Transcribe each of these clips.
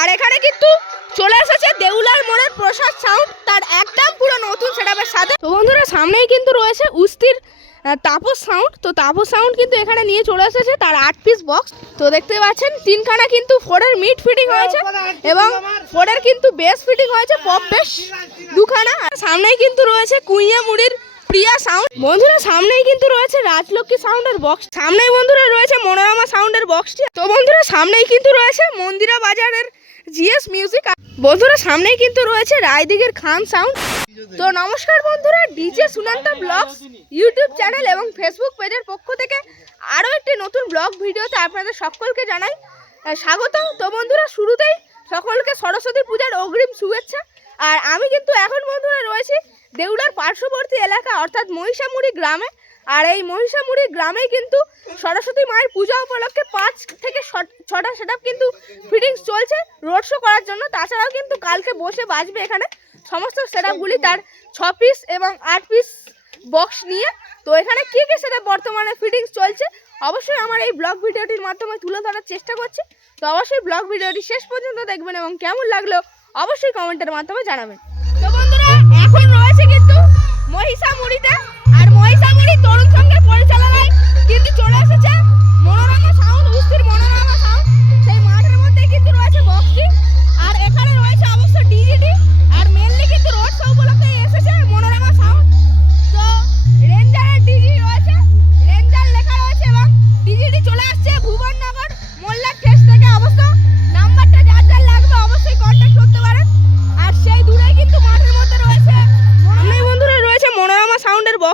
আর এখানে কিন্তু চলে এসেছে দেউলার মোড়ের প্রসাদ সাউন্ড তার একদম পুরো নতুন সেটআপের সাথে। তো বন্ধুরা, সামনেই কিন্তু রয়েছে উস্তির তাপস সাউন্ড তো তাপস সাউন্ড কিন্তু এখানে নিয়ে চলে এসেছে, তার আট পিস বক্স তো দেখতে পাচ্ছেন, তিনখানা কিন্তু ফোরের মিড ফিটিং হয়েছে এবং ফোরের কিন্তু বেস ফিটিং হয়েছে পপ বেস দুখানা। সামনেই কিন্তু রয়েছে কুইয়া মুড়ির প্রিয়া সাউন্ড বন্ধুরা, সামনেই কিন্তু রয়েছে রাজলক্ষ্মী সাউন্ডের বক্স সামনেই বন্ধুরা রয়েছে মনোরমা সাউন্ডের বক্সটি তো বন্ধুরা, সামনেই কিন্তু রয়েছে মন্দিরা বাজারের জিএস মিউজিক বন্ধুরা, সামনেই কিন্তু রয়েছে রায়দিগের খান সাউন্ড তো নমস্কার বন্ধুরা, DJ Sunanda blogs YouTube channel এবং ফেসবুক পেজের পক্ষ থেকে আরও একটি নতুন ব্লগ ভিডিওতে আপনাদের সকলকে জানাই স্বাগত তো বন্ধুরা, শুরুতেই সকলকে সরস্বতী পূজার অগ্রিম শুভেচ্ছা। আর আমি কিন্তু এখন বন্ধুরা রয়েছি দেউলার পার্শ্ববর্তী এলাকা, অর্থাৎ মহিষামুড়ি গ্রামে। আর এই মহিষামুড়ি গ্রামেই কিন্তু সরস্বতী মায়ের পূজা উপলক্ষে পাঁচ থেকে ছটা সেট কিন্তু ফিটিংস চলছে রোড শো করার জন্য। তাছাড়াও কিন্তু কালকে বসে বাজবে এখানে। সমস্ত সেট তার ছ পিস এবং আট পিস বক্স নিয়ে। তো এখানে কী কী সেটা বর্তমানে ফিটিংস চলছে, অবশ্যই আমার এই ব্লগ ভিডিওটির মাধ্যমে তুলে ধরার চেষ্টা করছি। তো অবশ্যই ব্লগ ভিডিওটি শেষ পর্যন্ত দেখবেন এবং কেমন লাগল অবশ্যই কমেন্টের মাধ্যমে জানাবেন। তো বন্ধুরা, এখন রয়েছে কিন্তু মহিষামুড়িতে মহিষামুড়ি তরুণ সংঘের পরিচালনায় কিন্তু চলে এসেছে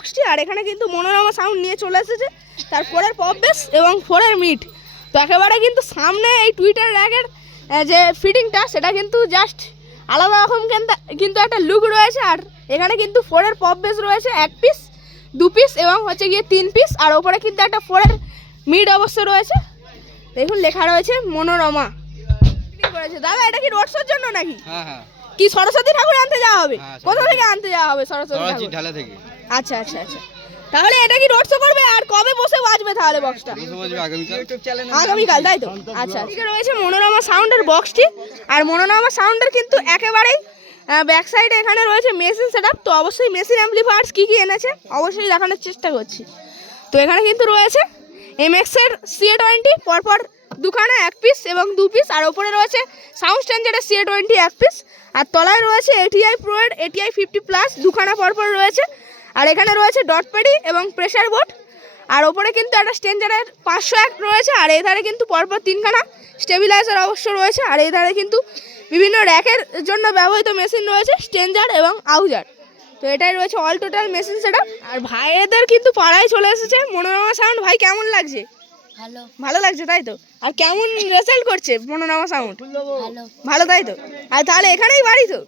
বক্সটি আর এখানে কিন্তু মনোরমা সাউন্ড নিয়ে চলে এসেছে। তার ফোরের পপ বেস এবং ফোরের মিট। তো একেবারে কিন্তু সামনে এই টুইটার র্যাগের যে ফিটিংটা সেটা কিন্তু জাস্ট আলাদা রকম কিন্তু- একটা লুক রয়েছে। আর এখানে কিন্তু ফোরের পপ বেস রয়েছে এক পিস দু পিস এবং হচ্ছে গিয়ে তিন পিস আর ওপরে কিন্তু একটা ফোরের মিড অবশ্য রয়েছে। দেখুন লেখা রয়েছে মনোরমা। করেছে। দাদা এটা কি রোড শোর জন্য নাকি? হ্যাঁ হ্যাঁ। কি সরস্বতী ঠাকুর আনতে যাওয়া হবে? হ্যাঁ, কোথা থেকে আনতে যাওয়া হবে সরস্বতী ঠাকুর? থেকে। আচ্ছা আচ্ছা আচ্ছা। তাহলে এটা কি রোড শো করবে? আর কবে বসে বাজবে তাহলে বক্সটা আগামীকাল। তাই তো? আচ্ছা এদিকে রয়েছে মনোরমা সাউন্ডের বক্সটি আর মনোরমা সাউন্ডের কিন্তু একেবারেই ব্যাক সাইডে এখানে রয়েছে মেশিন সেটআপ তো অবশ্যই মেশিন অ্যাম্পলিফায়ার্স কী কী এনেছে? অবশ্যই দেখানোর চেষ্টা করছি। তো এখানে কিন্তু রয়েছে এমএক্সের সিএ টোয়েন্টি পরপর দুখানা এক পিস এবং দু পিস আর ওপরে রয়েছে সাউন্ড স্ট্যান্ডার্ডের সিএ টোয়েন্টি এক পিস আর তলায় রয়েছে এটিআই প্রোয়ের এটিআই ফিফটি প্লাস দুখানা পরপর রয়েছে আর এখানে রয়েছে ডট পেডি এবং প্রেশার বোর্ড আর ওপরে কিন্তু একটা স্টেঞ্জারের পাঁচশো এক রয়েছে আর এই ধারে কিন্তু পরপর তিনখানা স্টেবিলাইজার অবশ্য রয়েছে আর এই ধারে কিন্তু বিভিন্ন র্যাকের জন্য ব্যবহৃত মেশিন রয়েছে স্টেঞ্জার এবং আউজার। তো এটাই রয়েছে অল টোটাল মেশিন সেটা আর ভাইয়েদের কিন্তু পাড়ায় চলে এসেছে মনোরমা সাউন্ড ভাই কেমন লাগছে? ভালো। ভালো লাগছে তাই তো? আর কেমন রেজাল্ট করছে মনোরমা সাউন্ড ভালো। ভালো তাই তো? আর তাহলে এখানেই বাড়ি তো?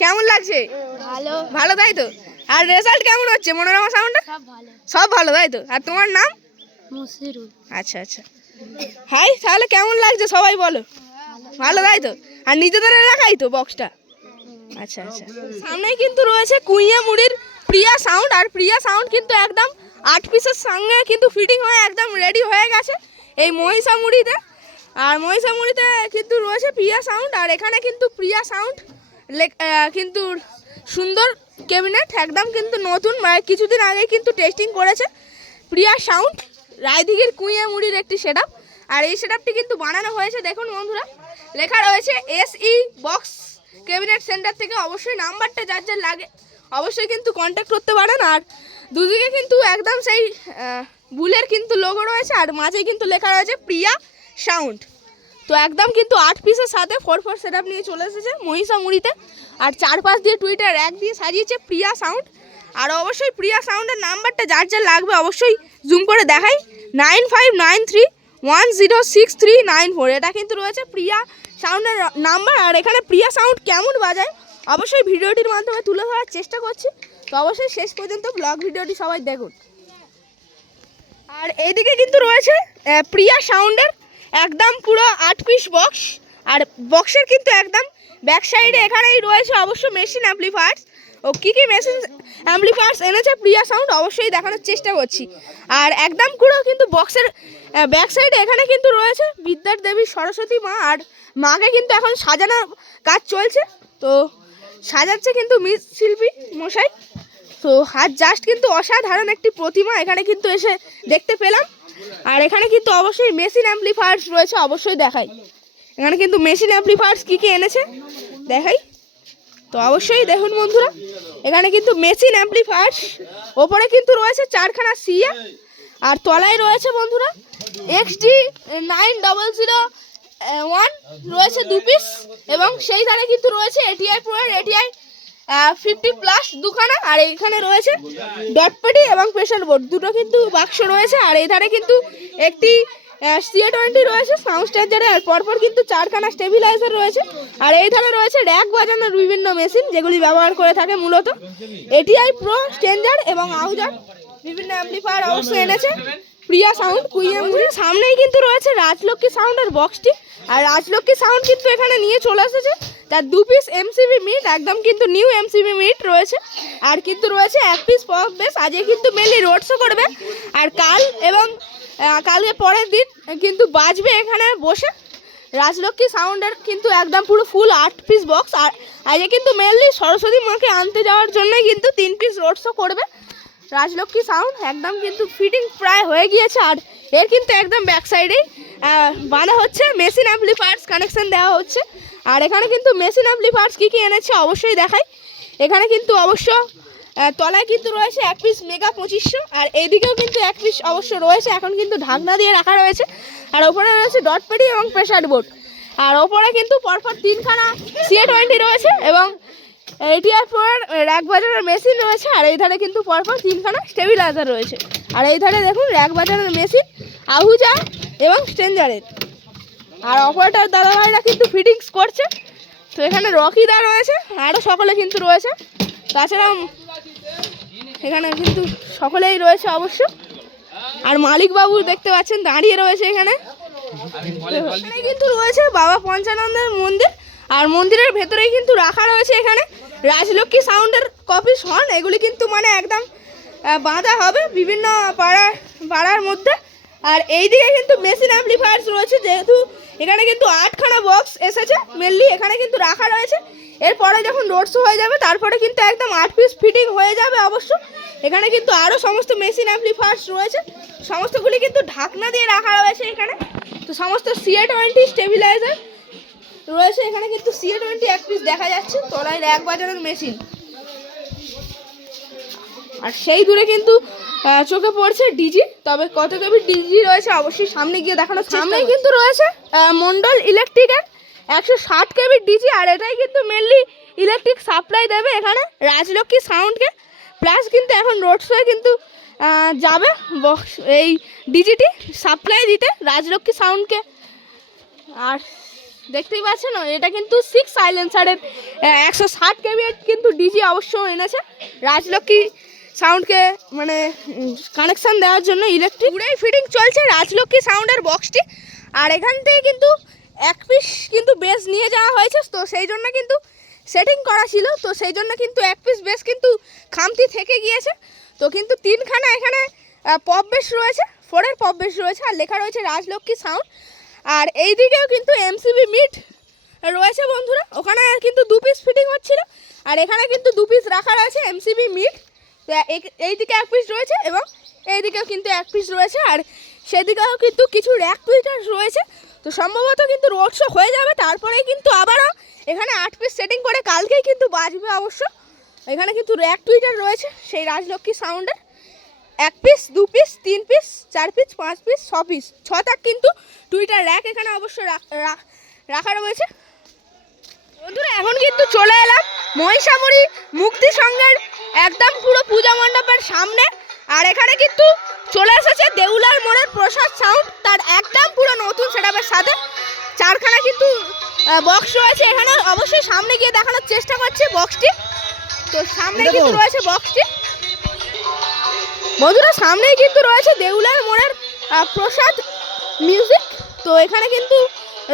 কেমন লাগছে? ভালো। ভালো তাই তো? আর রেজাল্ট কেমন হচ্ছে? মনোরমা সাউন্ডে সব ভালো। সব ভালো তাই তো? আর তোমার নাম? আচ্ছা আচ্ছা। হাই তাহলে কেমন লাগছে? সবাই বলো। ভালো তাই তো? আর নিজেদের এলাকাই তো বক্সটা আচ্ছা আচ্ছা। সামনেই কিন্তু রয়েছে কুইয়া মুড়ির প্রিয়া সাউন্ড আর প্রিয়া সাউন্ড কিন্তু একদম আট পিসের সঙ্গে কিন্তু ফিটিং হয়ে একদম রেডি হয়ে গেছে এই মহিষা মুড়িতে। আর মহিষা মুড়িতে কিন্তু রয়েছে প্রিয়া সাউন্ড আর এখানে কিন্তু প্রিয়া সাউন্ড কিন্তু সুন্দর ক্যাবিনেট, একদম কিন্তু নতুন মানে কিছুদিন আগে কিন্তু টেস্টিং করেছে প্রিয়া সাউন্ড, রায়দিঘির কুঁয়ে মুড়ির একটি সেট আর এই সেট কিন্তু বানানো হয়েছে, দেখুন বন্ধুরা, লেখা রয়েছে S E box cabinet centre থেকে। অবশ্যই নাম্বারটা যার যার লাগে, অবশ্যই কিন্তু কন্ট্যাক্ট করতে পারেন। আর দুদিকে কিন্তু একদম সেই বুলের কিন্তু লোগো রয়েছে, আর মাঝে কিন্তু লেখা রয়েছে প্রিয়া সাউন্ড। তো একদম কিন্তু আট পিসের সাথে ফোর ফোর সেট নিয়ে চলে এসেছে মহিষা মুড়িতে আর চার পাঁচ দিয়ে টুইটার এক দিয়ে সাজিয়েছে প্রিয়া সাউন্ড আর অবশ্যই প্রিয়া সাউন্ডের নাম্বারটা যার যার লাগবে অবশ্যই জুম করে দেখাই। Nine five nine three one zero six three nine four. এটা কিন্তু রয়েছে প্রিয়া সাউন্ডের নাম্বার। আর এখানে প্রিয়া সাউন্ড কেমন বাজায় অবশ্যই ভিডিওটির মাধ্যমে তুলে ধরার চেষ্টা করছি। তো অবশ্যই শেষ পর্যন্ত ব্লগ ভিডিওটি সবাই দেখুন। আর এইদিকে কিন্তু রয়েছে প্রিয়া সাউন্ডের একদম পুরো আট পিস বক্স আর বক্সের কিন্তু একদম ব্যাক সাইডে এখানেই রয়েছে অবশ্য মেশিন অ্যাম্পলিফায়ার্স ও, কী কী মেশিন অ্যাম্পলিফায়ার্স এনেছে প্রিয়া সাউন্ড অবশ্যই দেখানোর চেষ্টা করছি। আর একদম পুরো কিন্তু বক্সের ব্যাক সাইডে এখানে কিন্তু রয়েছে বিদ্যার দেবী সরস্বতী মা আর মাকে কিন্তু এখন সাজানোর কাজ চলছে। তো সাজাচ্ছে কিন্তু মৃৎ শিল্পী মশাই। তো হাত জাস্ট কিন্তু অসাধারণ একটি প্রতিমা এখানে কিন্তু এসে দেখতে পেলাম। আর এখানে কিন্তু অবশ্যই মেশিন অ্যাম্পলিফায়ার্স রয়েছে, অবশ্যই দেখাই। এখানে কিন্তু মেশিন অ্যাম্পলিফায়ার্স কী কী এনেছে? দেখাই। তো অবশ্যই দেখুন বন্ধুরা, এখানে কিন্তু মেশিন অ্যাম্পলিফায়ার্স, ওপরে কিন্তু রয়েছে চারখানা সিয়া আর তলায় রয়েছে বন্ধুরা XD nine double zero one রয়েছে দু পিস, এবং সেই ধারে কিন্তু রয়েছে ATI pro ATI fifty plus দুখানা, আর এখানে রয়েছে ডটপেটি এবং প্রেশার বোর্ড দুটো কিন্তু বাক্স রয়েছে, আর এই ধারে কিন্তু একটি সিএ টোয়েন্টি রয়েছে সাউন্ড স্ট্যান্ডারে আর পরপর কিন্তু চারখানা স্টেবিলাইজার রয়েছে। আর এই ধারে রয়েছে র্যাক বাজানোর বিভিন্ন মেশিন যেগুলি ব্যবহার করে থাকে মূলত। এটিআই প্রো স্ট্যান্ডার এবং আউজার বিভিন্ন অ্যাম্পলিফায়ার অবশ্যই এনেছে। প্রিয়া সাউন্ড কুইয়ামগুলির সামনেই কিন্তু রয়েছে রাজলক্ষ্মী সাউন্ডের বক্সটি আর রাজলক্ষ্মী সাউন্ড কিন্তু এখানে নিয়ে চলে এসেছে। তার দু পিস এমসিবি মিট একদম কিন্তু নিউ এমসিবি মিট রয়েছে। আর কিন্তু রয়েছে এক পিস পপ বেস আজকে কিন্তু মেনলি রোড শো করবে। আর কাল এবং কালকে পরের দিন কিন্তু বাজবে এখানে বসে। রাজলক্ষ্মী সাউন্ডের কিন্তু একদম পুরো ফুল আট পিস বক্স আর আজকে কিন্তু মেনলি সরস্বতী মাকে আনতে যাওয়ার জন্যই কিন্তু তিন পিস রোড শো করবে। রাজলক্ষ্মী সাউন্ড একদম কিন্তু ফিটিং প্রায় হয়ে গিয়েছে আর এর কিন্তু একদম ব্যাক সাইডেই বাঁধা হচ্ছে মেশিন অ্যাম্পলিফায়ার্স কানেকশন দেওয়া হচ্ছে। আর এখানে কিন্তু মেশিন অ্যাম্পলিফায়ার্স কী কী এনেছে অবশ্যই দেখাই। এখানে কিন্তু অবশ্য তলায় কিন্তু রয়েছে এক পিস মেগা পঁচিশশো আর এইদিকেও কিন্তু এক পিস অবশ্য রয়েছে, এখন কিন্তু ঢাকনা দিয়ে রাখা রয়েছে। আর ওপরে রয়েছে ডট পেডি এবং প্রেশার বোর্ড আর ওপরে কিন্তু পরপর তিনখানা সিএ টোয়েন্টি রয়েছে এবং এটিআর প্রোর র্যাক বাজারের মেশিন রয়েছে, আর এই ধারে কিন্তু পরপর তিনখানা স্টেবিলাইজার রয়েছে। আর এই ধারে দেখুন র্যাক বাজারের মেশিন আহুজা এবং স্ট্রেঞ্জারের আর অপারেটার দাদাভাইরা কিন্তু ফিটিংস করছে। তো এখানে রকিদা রয়েছে আরও সকলে কিন্তু রয়েছে। তাছাড়া এখানে কিন্তু সকলেই রয়েছে অবশ্য। আর মালিক বাবু দেখতে পাচ্ছেন, দাঁড়িয়ে রয়েছে এখানে কিন্তু রয়েছে বাবা পঞ্চানন্দের মন্দির। আর মন্দিরের ভেতরেই কিন্তু রাখা রয়েছে এখানে। রাজলক্ষ্মী সাউন্ডের কপি হর্ন এগুলি কিন্তু মানে একদম বাঁধা হবে বিভিন্ন পাড়ার পাড়ার মধ্যে। আর এইদিকে কিন্তু মেশিন অ্যাম্পলিফায়ার্স রয়েছে, যেহেতু এখানে কিন্তু আটখানা বক্স এসেছে মেনলি এখানে কিন্তু রাখা রয়েছে। এরপরে যখন রোড শো হয়ে যাবে, তারপরে কিন্তু একদম আট পিস ফিটিং হয়ে যাবে অবশ্য। এখানে কিন্তু আরও সমস্ত মেশিন অ্যাম্পলিফায়ার্স রয়েছে। সমস্তগুলি কিন্তু ঢাকনা দিয়ে রাখা রয়েছে এখানে। তো সমস্ত সিএ টোয়েন্টি স্টেবিলাইজার রয়েছে এখানে কিন্তু সিএ টোয়েন্টি এক পিস দেখা যাচ্ছে তলায় এক বাজারের মেশিন আর সেই দূরে কিন্তু চোখে পড়ছে ডিজি তবে কত কেবি ডিজি রয়েছে অবশ্যই সামনে গিয়ে দেখানোর সামনেই কিন্তু রয়েছে মন্ডল ইলেকট্রিকের একশো ষাট কেবি ডিজি আর এটাই কিন্তু মেনলি ইলেকট্রিক সাপ্লাই দেবে এখানে রাজলক্ষ্মী সাউন্ডকে প্লাস কিন্তু এখন রোড শোয়ে কিন্তু যাবে বক্স এই ডিজিটি সাপ্লাই দিতে রাজলক্ষ্মী সাউন্ডকে আর দেখতেই পাচ্ছেন? এটা কিন্তু সিক্স সাইলেন্সারের একশো ষাট কেবি কিন্তু ডিজি অবশ্য এনেছে। রাজলক্ষ্মী সাউন্ডকে মানে কানেকশান দেওয়ার জন্য ইলেকট্রিক পুরাই ফিটিং চলছে রাজলক্ষ্মী সাউন্ডের বক্সটি আর এখান থেকে কিন্তু এক পিস কিন্তু বেস নিয়ে যাওয়া হয়েছে, তো সেই জন্য কিন্তু সেটিং করা ছিল। তো সেই জন্য কিন্তু এক পিস বেস কিন্তু খামতি থেকে গিয়েছে। তো কিন্তু তিনখানা এখানে পপ বেস রয়েছে ফোরের পপ বেস রয়েছে। আর লেখা রয়েছে রাজলক্ষ্মী সাউন্ড আর এই দিকেও কিন্তু এমসিবি মিট রয়েছে বন্ধুরা। ওখানে কিন্তু দু পিস ফিটিং হচ্ছিল। আর এখানে কিন্তু দু পিস রাখা রয়েছে এমসিবি মিট এই দিকে এক পিস রয়েছে এবং এই দিকেও কিন্তু এক পিস রয়েছে। আর সেদিকেও কিন্তু কিছু র্যাক টুইটার রয়েছে। তো সম্ভবত কিন্তু রোড শো হয়ে যাবে। তারপরেই কিন্তু আবারও এখানে আট পিস সেটিং করে কালকেই কিন্তু বাজবে অবশ্য। এখানে কিন্তু র্যাক টুইটার রয়েছে। সেই রাজলক্ষ্মী সাউন্ডের এক পিস দু পিস তিন পিস চার পিস পাঁচ পিস ছ পিস ছটা কিন্তু টুইটার র্যাক এখানে অবশ্য রাখ- রয়েছে। বন্ধুরা এখন কিন্তু চলে এলাম মহিষামুড়ি মুক্তি সংঘের একদম পুরো পূজা মণ্ডপের সামনে। আর এখানে কিন্তু চলে এসেছে দেউলার মোড়ের প্রসাদ সাউন্ড তার একদম পুরো নতুন সেটআপের সাথে। চারখানা কিন্তু বক্স রয়েছে এখানে। অবশ্যই সামনে গিয়ে দেখানোর চেষ্টা করছে বক্সটি তো সামনে কিন্তু রয়েছে বক্সটি বন্ধুরা, সামনেই কিন্তু রয়েছে দেউলার মোড়ের প্রসাদ মিউজিক তো এখানে কিন্তু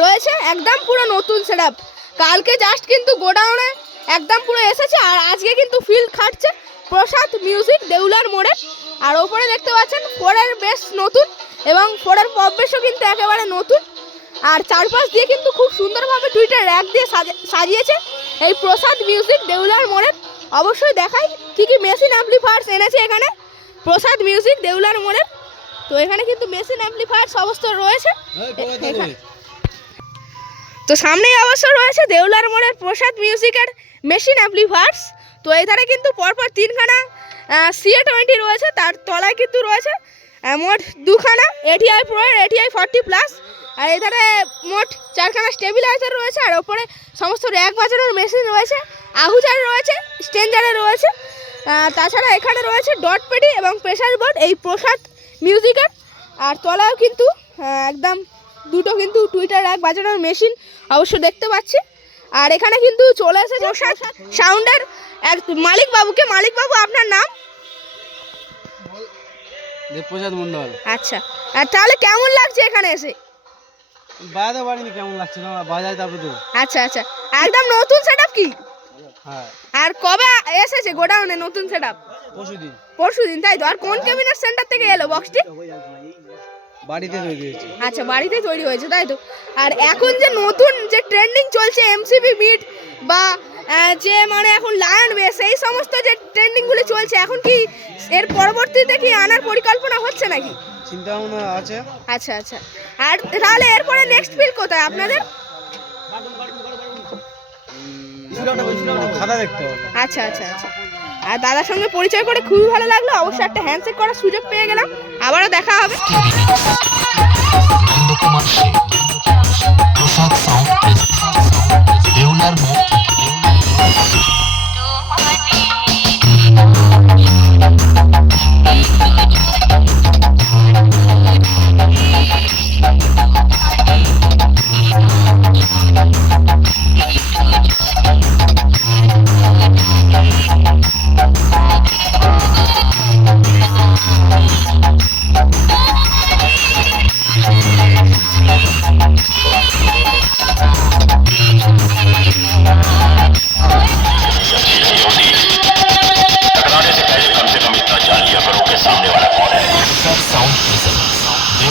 রয়েছে একদম পুরো নতুন সেটআপ কালকে জাস্ট কিন্তু গোডাউনে একদম পুরো এসেছে আর আজকে কিন্তু ফিল্ড খাটছে প্রসাদ মিউজিক দেউলার মোড়ে আর ওপরে দেখতে পাচ্ছেন ফোরের বেশ নতুন এবং ফোরের পপবেশও কিন্তু একেবারে নতুন। আর চারপাশ দিয়ে কিন্তু খুব সুন্দরভাবে টুইটার র্যাক দিয়ে সাজা- সাজিয়েছে এই প্রসাদ মিউজিক দেউলার মোড়ের। অবশ্যই দেখাই কি কি মেশিন অ্যাম্পলিফায়ার্স এনেছে এখানে। প্রসাদ মিউজিক দেউলার মোড়ের। তো এখানে কিন্তু মেশিন অ্যাম্পলিফায়ার সমস্ত রয়েছে। তো সামনেই অবশ্য রয়েছে দেউলার মোড়ের প্রসাদ মিউজিকের মেশিন অ্যাম্পলিফায়ার্স তো এখানে কিন্তু পরপর তিনখানা সিএ টোয়েন্টি রয়েছে তার তলায় কিন্তু রয়েছে মোট দুখানা ATI pro ATI forty plus আর এধারে মোট চারখানা স্টেবিলাইজার রয়েছে আর ওপরে সমস্ত র্যাক বাজানোর মেশিন রয়েছে। আহুজার রয়েছে স্টেঞ্জারে রয়েছে। তাছাড়া এখানে রয়েছে ডট পেডি এবং প্রেসার বোর্ড এই প্রসাদ মিউজিকের। আর তলাও কিন্তু একদম দুটো কিন্তু টুইটার র্যাক বাজানোর মেশিন অবশ্য দেখতে পাচ্ছি। আর এখানে কিন্তু চলে এসেছে প্রসাদ সাউন্ডের এক মালিক বাবুকে মালিক বাবু আপনার নাম? দেবপ্রসাদ মন্ডল আচ্ছা আর তাহলে কেমন লাগছে এখানে এসে? বাজাতে পারিনি কেমন লাগছে না বাজায় তারপরে আচ্ছা আচ্ছা। একদম নতুন সেট কি? হ্যাঁ। আর কবে এসেছে গোডাউনে নতুন সেট পরশু দিন পরশু দিন তাই তো? আর কোন ক্যাবিনেট সেন্টার থেকে এলো বক্সটি? বাড়িতে তৈরি হয়েছে। আচ্ছা বাড়িতে তৈরি হয়েছে তাই তো? আর এখন যে নতুন যে ট্রেন্ডিং চলছে এমসিবি মিট বা যে মানে এখন লায়ন বেস এই সমস্ত যে ট্রেন্ডিংগুলি চলছে এখন কি এর পরবর্তীতে কি আনার পরিকল্পনা হচ্ছে নাকি? চিন্তা ভাবনা আছে। আচ্ছা আচ্ছা। আর তাহলে এরপরে নেক্সট ফিল কোথায়? আপনাদের? আচ্ছা আচ্ছা আচ্ছা। আর দাদার সঙ্গে পরিচয় করে খুবই ভালো লাগল। অবশ্যই একটা হ্যান্ডশেক করার সুযোগ পেয়ে গেলাম। আবারও দেখা হবে।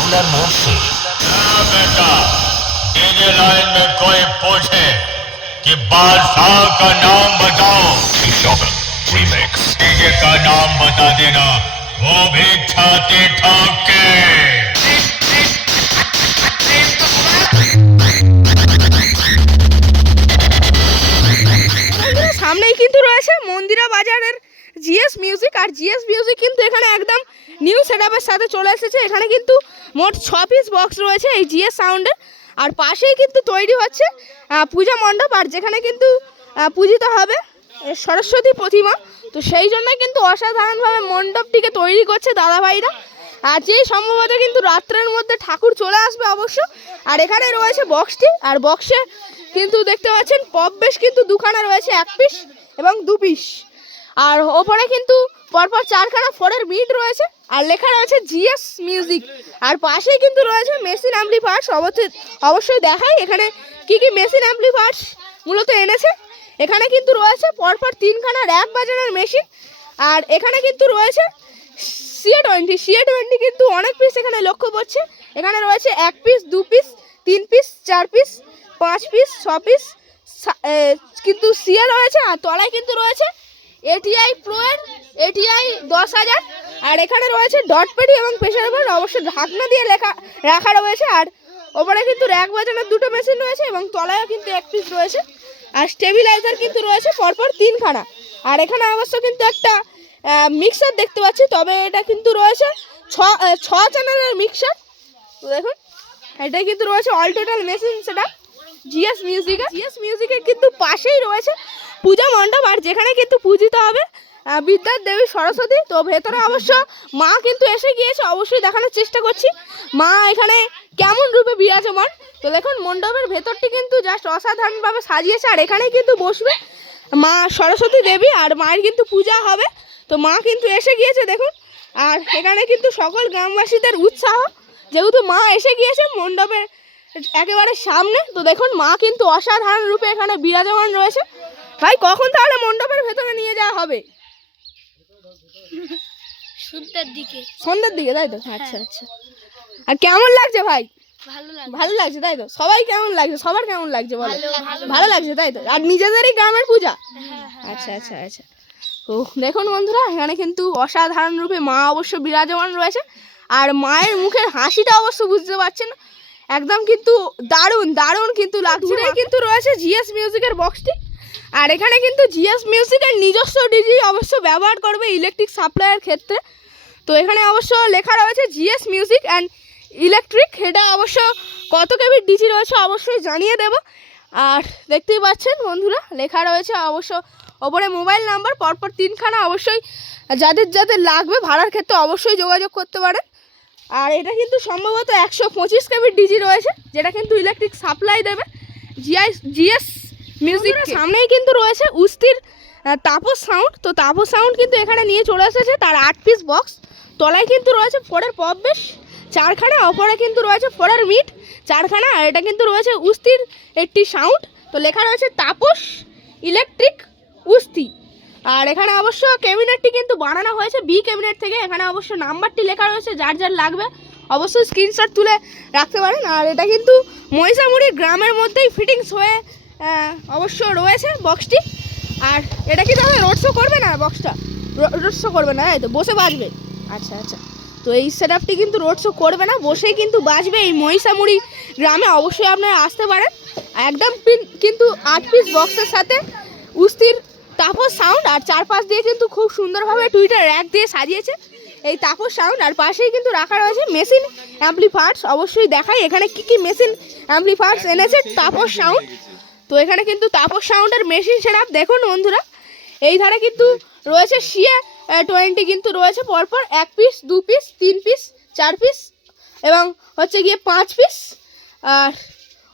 देउलार मोड़ से बेटा डीजे लाइन में कोई पूछे कि बादशाह का नाम बताओ रिमिक्स डीजे का नाम बता देना वो भी छाती ठोक के বন্ধুরা, সামনেই কিন্তু রয়েছে মন্দিরা বাজারের জিএস মিউজিক আর জিএস মিউজিক কিন্তু এখানে একদম নিউ সেটআপের সাথে চলে এসেছে। এখানে কিন্তু মোট ছ পিস বক্স রয়েছে এই জিএস সাউন্ডের আর পাশেই কিন্তু তৈরি হচ্ছে পূজা মণ্ডপ আর যেখানে কিন্তু পূজিত হবে সরস্বতী প্রতিমা। তো সেই জন্য কিন্তু অসাধারণভাবে মণ্ডপটিকে তৈরি করছে দাদাভাইরা। আর যেই সম্ভবত কিন্তু রাত্রের মধ্যে ঠাকুর চলে আসবে অবশ্য। আর এখানে রয়েছে বক্সটি, আর বক্সে কিন্তু দেখতে পাচ্ছেন পপ বেশ কিন্তু দুখানা রয়েছে, এক পিস এবং দু পিস আর ওপরে কিন্তু পরপর চারখানা ফোরের মিট রয়েছে, আর লেখা রয়েছে জিএস মিউজিক। আর পাশেই কিন্তু রয়েছে মেশিন অ্যাম্পলিফায়ার্স। অবশ্যই অবশ্যই দেখাই, এখানে কি কি মেশিন অ্যাম্পলিফায়ার্স মূলত এনেছে। এখানে কিন্তু রয়েছে পরপর তিনখানা র্যাক বাজানোর মেশিন, আর এখানে কিন্তু রয়েছে সিএ টোয়েন্টি সিএ টোয়েন্টি কিন্তু অনেক পিস এখানে লক্ষ্য করছে। এখানে রয়েছে এক পিস দু পিস তিন পিস চার পিস পাঁচ পিস ছ পিস কিন্তু সিএ রয়েছে, আর তলায় কিন্তু রয়েছে এটিআই প্রো এর এটিআই দশ হাজার। আর এখানে রয়েছে ডট পেডি এবং প্রেশার বোর্ড অবশ্য ঢাকনা দিয়ে লেখা, রাখা রয়েছে। আর ওপরে কিন্তু র্যাক বাজানোর দুটো মেশিন রয়েছে এবং তলায়ও কিন্তু এক পিস রয়েছে। আর স্টেবিলাইজার কিন্তু রয়েছে পরপর তিনখানা। আর এখানে অবশ্য কিন্তু একটা মিক্সার দেখতে পাচ্ছি। তবে এটা কিন্তু রয়েছে ছ ছ চ্যানেলের মিক্সার দেখুন এটা কিন্তু রয়েছে অল টোটাল মেশিন সেটা জিএস মিউজিকে জিএস মিউজিকের কিন্তু পাশেই রয়েছে। পূজা মণ্ডপ আর যেখানে কিন্তু পূজিত হবে বিদ্যার দেবী সরস্বতী। তো ভেতরে অবশ্য মা কিন্তু এসে গিয়েছে, অবশ্যই দেখানোর চেষ্টা করছি। মা এখানে কেমন রূপে বিরাজমান? তো দেখুন, মণ্ডপের ভেতরটি কিন্তু জাস্ট অসাধারণভাবে সাজিয়েছে, আর এখানেই কিন্তু বসবে মা সরস্বতী দেবী আর মায়ের কিন্তু পূজা হবে। তো মা কিন্তু এসে গিয়েছে, দেখুন। আর এখানে কিন্তু সকল গ্রামবাসীদের উৎসাহ। যেহেতু মা এসে গিয়েছে মণ্ডপে একেবারে সামনে, তো দেখুন, মা কিন্তু অসাধারণ রূপে এখানে বিরাজমান রয়েছে। ভাই কখন তাহলে মণ্ডপের ভেতরে নিয়ে যাওয়া হবে? সন্ধ্যার দিকে। সন্ধ্যের দিকে তাই তো? আচ্ছা আচ্ছা। আর কেমন লাগছে ভাই? ভালো লাগছে। তাই তো? সবাই কেমন লাগছে? সবার কেমন লাগছে বলো। ভালো লাগছে তাই তো? আর নিজেদেরই গ্রামের পূজা? হ্যাঁ হ্যাঁ। আচ্ছা আচ্ছা আচ্ছা। তো দেখুন বন্ধুরা এখানে কিন্তু অসাধারণ রূপে মা অবশ্য বিরাজমান রয়েছে। আর মায়ের মুখের হাসিটা অবশ্য বুঝতে পারছেন। একদম কিন্তু দারুণ দারুণ কিন্তু লাগছে। কিন্তু রয়েছে জিএস মিউজিকের বক্সটি আর এখানে কিন্তু জিএস মিউজিকের নিজস্ব ডিজি অবশ্য ব্যবহার করবে ইলেকট্রিক সাপ্লাইয়ের ক্ষেত্রে। তো এখানে অবশ্য লেখা রয়েছে জিএস মিউজিক অ্যান্ড ইলেকট্রিক এটা অবশ্য কত কেবির ডিজি রয়েছে অবশ্যই জানিয়ে দেব। আর দেখতেই পাচ্ছেন বন্ধুরা, লেখা রয়েছে অবশ্য ওপরে মোবাইল নাম্বার, পরপর তিনখানা অবশ্যই যাদের যাদের লাগবে ভাড়ার ক্ষেত্রে অবশ্যই যোগাযোগ করতে পারেন। আর এটা কিন্তু সম্ভবত একশো পঁচিশ কেবির ডিজি রয়েছে, যেটা কিন্তু ইলেকট্রিক সাপ্লাই দেবে। জিআই, জিএস মিউজিক সামনেই কিন্তু রয়েছে উস্তির তাপস সাউন্ড তো তাপস সাউন্ড কিন্তু এখানে নিয়ে চলে এসেছে তার আট পিস বক্স তলায় কিন্তু রয়েছে ফোরের পপ বেশ চারখানা ওপরে কিন্তু রয়েছে ফোরের মিট। চারখানা আর এটা কিন্তু রয়েছে উস্তির একটি সাউন্ড তো লেখা রয়েছে তাপস ইলেকট্রিক উস্তি। আর এখানে অবশ্য ক্যাবিনেটটি কিন্তু বানানো হয়েছে বি ক্যাবিনেট থেকে। এখানে অবশ্য নাম্বারটি লেখা রয়েছে যার যার লাগবে। অবশ্যই স্ক্রিনশট তুলে রাখতে পারেন। আর এটা কিন্তু মহিষামুড়ি গ্রামের মধ্যেই ফিটিংস হয়ে অবশ্য রয়েছে বক্সটি আর এটা কি তাহলে রোড শো করবে না বক্সটা রোড শো করবে না তো, বসে বাজবে। আচ্ছা আচ্ছা। তো এই সেট আপটি কিন্তু রোড শো করবে না, বসেই কিন্তু বাজবে এই মহিষামুড়ি গ্রামে। অবশ্যই আপনারা আসতে পারেন। একদম কিন্তু আট পিস বক্সের সাথে উস্তির তাপস সাউন্ড আর চারপাশ দিয়ে কিন্তু খুব সুন্দরভাবে টুইটার র্যাক দিয়ে সাজিয়েছে এই তাপস সাউন্ড আর পাশেই কিন্তু রাখা রয়েছে মেশিন অ্যাম্পলিফায়ার্স অবশ্যই দেখাই এখানে কি কি মেশিন অ্যাম্পলিফায়ার্স এনেছে, তাপস সাউন্ড তো এখানে কিন্তু তাপস সাউন্ডের মেশিন সেটআপ দেখুন বন্ধুরা, এই ধারে কিন্তু রয়েছে সিএ টোয়েন্টি কিন্তু রয়েছে পরপর এক পিস দু পিস তিন পিস চার পিস এবং হচ্ছে গিয়ে পাঁচ পিস আর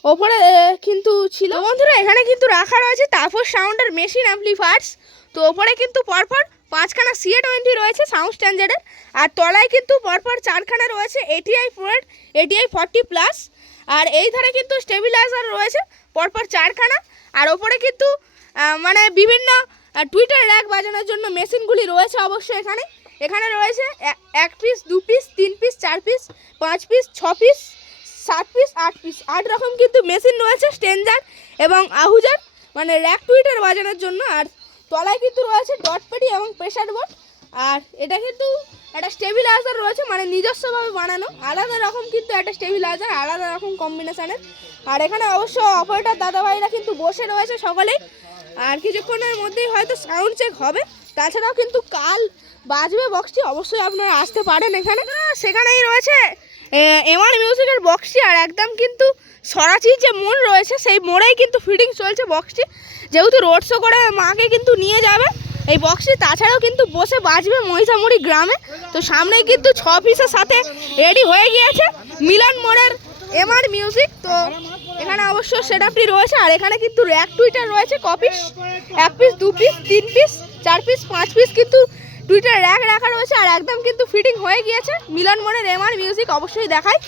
ওপরে কিন্তু ছিল। বন্ধুরা, এখানে কিন্তু রাখা রয়েছে তাপস সাউন্ডের মেশিন অ্যাম্পলিফায়ার্স তো ওপরে কিন্তু পরপর পাঁচখানা সিএ টোয়েন্টি রয়েছে সাউন্ড স্ট্যান্ডার্ডের আর তলায় কিন্তু পরপর চারখানা রয়েছে এটিআই ফোরের এটিআই ফর্টি প্লাস আর এই ধারে কিন্তু স্টেবিলাইজার রয়েছে, পরপর চারখানা। আর ওপরে কিন্তু মানে বিভিন্ন টুইটার র্যাক বাজানোর জন্য মেশিনগুলি রয়েছে অবশ্যই এখানে। এখানে রয়েছে এক পিস দু পিস তিন পিস চার পিস পাঁচ পিস ছ পিস সাত পিস আট পিস আট রকম কিন্তু মেশিন রয়েছে স্টেঞ্জার এবং আহুজার মানে র্যাক টুইটার বাজানোর জন্য। আর তলায় কিন্তু রয়েছে ডট পেডি এবং প্রেশার বোর্ড। আর এটা কিন্তু একটা স্টেবিলাইজার রয়েছে মানে নিজস্বভাবে বানানো। আলাদা রকম কিন্তু একটা স্টেবিলাইজার আলাদা রকম কম্বিনেশানের আর এখানে অবশ্য অপারেটর দাদাভাইরা কিন্তু বসে রয়েছে সকলেই। আর কিছুক্ষণের মধ্যেই হয়তো সাউন্ড চেক হবে। তাছাড়াও কিন্তু কাল বাজবে বক্সটি অবশ্যই আপনারা আসতে পারেন এখানে। সেখানেই রয়েছে এমআর মিউজিকের বক্সটি আর একদম কিন্তু সরাচির যে মোড় রয়েছে, সেই মোড়েই কিন্তু ফিটিং চলছে বক্সটি যেহেতু রোড শো করে মাকে কিন্তু নিয়ে যাবে এই বক্সটি তাছাড়াও কিন্তু বসে বাজবে মহিষামুড়ি গ্রামে। তো সামনেই কিন্তু ছ পিসের সাথে রেডি হয়ে গিয়েছে মিলন মোড়ের এমআর মিউজিক তো এখানে অবশ্য সেটআপটি রয়েছে, আর এখানে কিন্তু র্যাক টুইটার রয়েছে কপিস এক পিস দু পিস তিন পিস চার পিস পাঁচ পিস কিন্তু টুইটার র্যাক রাখা রয়েছে, আর একদম কিন্তু ফিটিং হয়ে গিয়েছে মিলন মোড়ের এমআর মিউজিক অবশ্যই দেখায়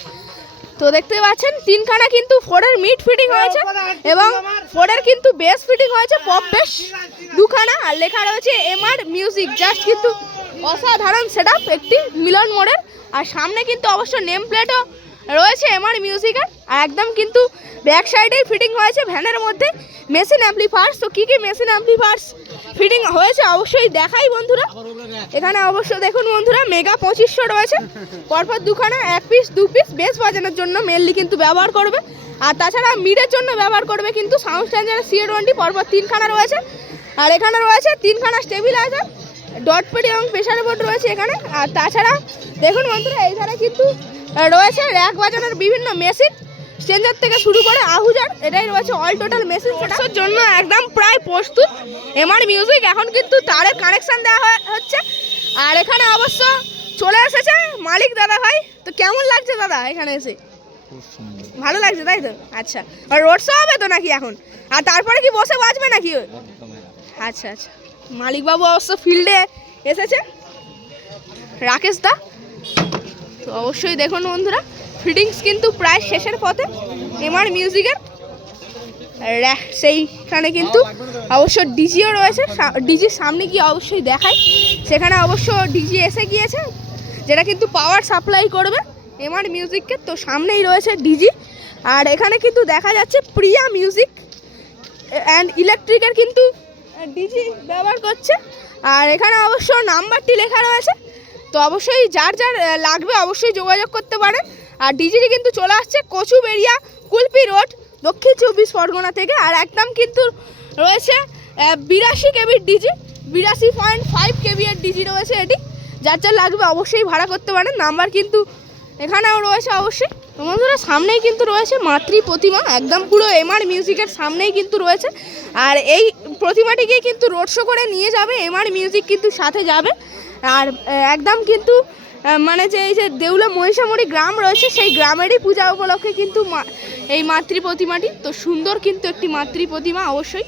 তো দেখতে পাচ্ছেন, তিনখানা কিন্তু ফোরের মিট ফিটিং হয়েছে এবং ফোরের কিন্তু বেস ফিটিং হয়েছে পপ বেশ দুখানা। আর লেখা রয়েছে এমআর মিউজিক জাস্ট কিন্তু অসাধারণ সেট একটি মিলন মোড়ের। আর সামনে কিন্তু অবশ্য নেম প্লেটও রয়েছে এমআর মিউজিকের আর একদম কিন্তু ব্যাক সাইডেই ফিটিং হয়েছে ভ্যানের মধ্যে মেশিন অ্যাম্পলিফায়ার্স তো কী কী মেশিন অ্যাম্পলিফায়ার্স ফিটিং হয়েছে অবশ্যই দেখাই বন্ধুরা। এখানে অবশ্য দেখুন বন্ধুরা মেগা পঁচিশশো রয়েছে। পরপর দুখানা, এক পিস দু পিস বেস বাজানোর জন্য মেনলি কিন্তু ব্যবহার করবে। আর তাছাড়া মিডের জন্য ব্যবহার করবে কিন্তু সাউন্ড স্ট্যান্ডার্ড সিএ টোয়েন্টি পরপর তিনখানা রয়েছে। আর এখানে রয়েছে তিনখানা স্টেবিলাইজার ডট পেডি এবং প্রেশার বোর্ড রয়েছে এখানে। আর তাছাড়া দেখুন বন্ধুরা, এইখানে কিন্তু রয়েছে র্যাক বাজানোর বিভিন্ন মেশিন। স্ট্রেঞ্জার থেকে শুরু করে আহুজার এটাই রয়েছে অল টোটাল মেশিন সেটার জন্য একদম প্রায় প্রস্তুত। এমআর মিউজিক এখন কিন্তু তারের কানেকশান দেওয়া হচ্ছে। আর এখানে অবশ্য চলে এসেছে মালিক দাদা ভাই। তো কেমন লাগছে দাদা এখানে এসে? ভালো লাগছে তাই তো? আচ্ছা। আর রোড শো হবে তো নাকি এখন? আর তারপরে কি বসে বাজবে নাকি? আচ্ছা আচ্ছা। মালিকবাবু অবশ্য ফিল্ডে এসেছে রাকেশ দা। তো অবশ্যই দেখুন বন্ধুরা ফিডিংস কিন্তু প্রায় শেষের পথে এমআর মিউজিকের সেইখানে কিন্তু অবশ্য ডিজিও রয়েছে ডিজির সামনে গিয়ে অবশ্যই দেখায়, সেখানে অবশ্য ডিজি এসে গিয়েছে, যেটা কিন্তু পাওয়ার সাপ্লাই করবে এমআর মিউজিককে তো সামনেই রয়েছে ডিজি আর এখানে কিন্তু দেখা যাচ্ছে প্রিয়া মিউজিক অ্যান্ড ইলেকট্রিকের কিন্তু ডিজি ব্যবহার করছে, আর এখানে অবশ্য নাম্বারটি লেখা রয়েছে তো অবশ্যই যার যার লাগবে অবশ্যই যোগাযোগ করতে পারেন। আর ডিজিটি কিন্তু চলে আসছে কচুবেড়িয়া কুলপি রোড, দক্ষিণ চব্বিশ পরগনা থেকে। আর একদম কিন্তু রয়েছে বিরাশি কেবির ডিজি, বিরাশি পয়েন্ট ফাইভ কেবি এর ডিজি রয়েছে এটি। যার যার লাগবে অবশ্যই ভাড়া করতে পারেন। নাম্বার কিন্তু এখানেও রয়েছে অবশ্যই। বন্ধুরা, সামনেই কিন্তু রয়েছে মাতৃ প্রতিমা, একদম পুরো এমআর মিউজিকের সামনেই কিন্তু রয়েছে। আর এই প্রতিমাটিকে কিন্তু রোড শো করে নিয়ে যাবে এমআর মিউজিক কিন্তু সাথে যাবে। আর একদম কিন্তু মানে যে এই যে দেউলা মহিষামরি গ্রাম রয়েছে, সেই গ্রামেরই পূজা উপলক্ষে কিন্তু এই মাতৃ প্রতিমাটি। তো সুন্দর কিন্তু একটি মাতৃ প্রতিমা অবশ্যই।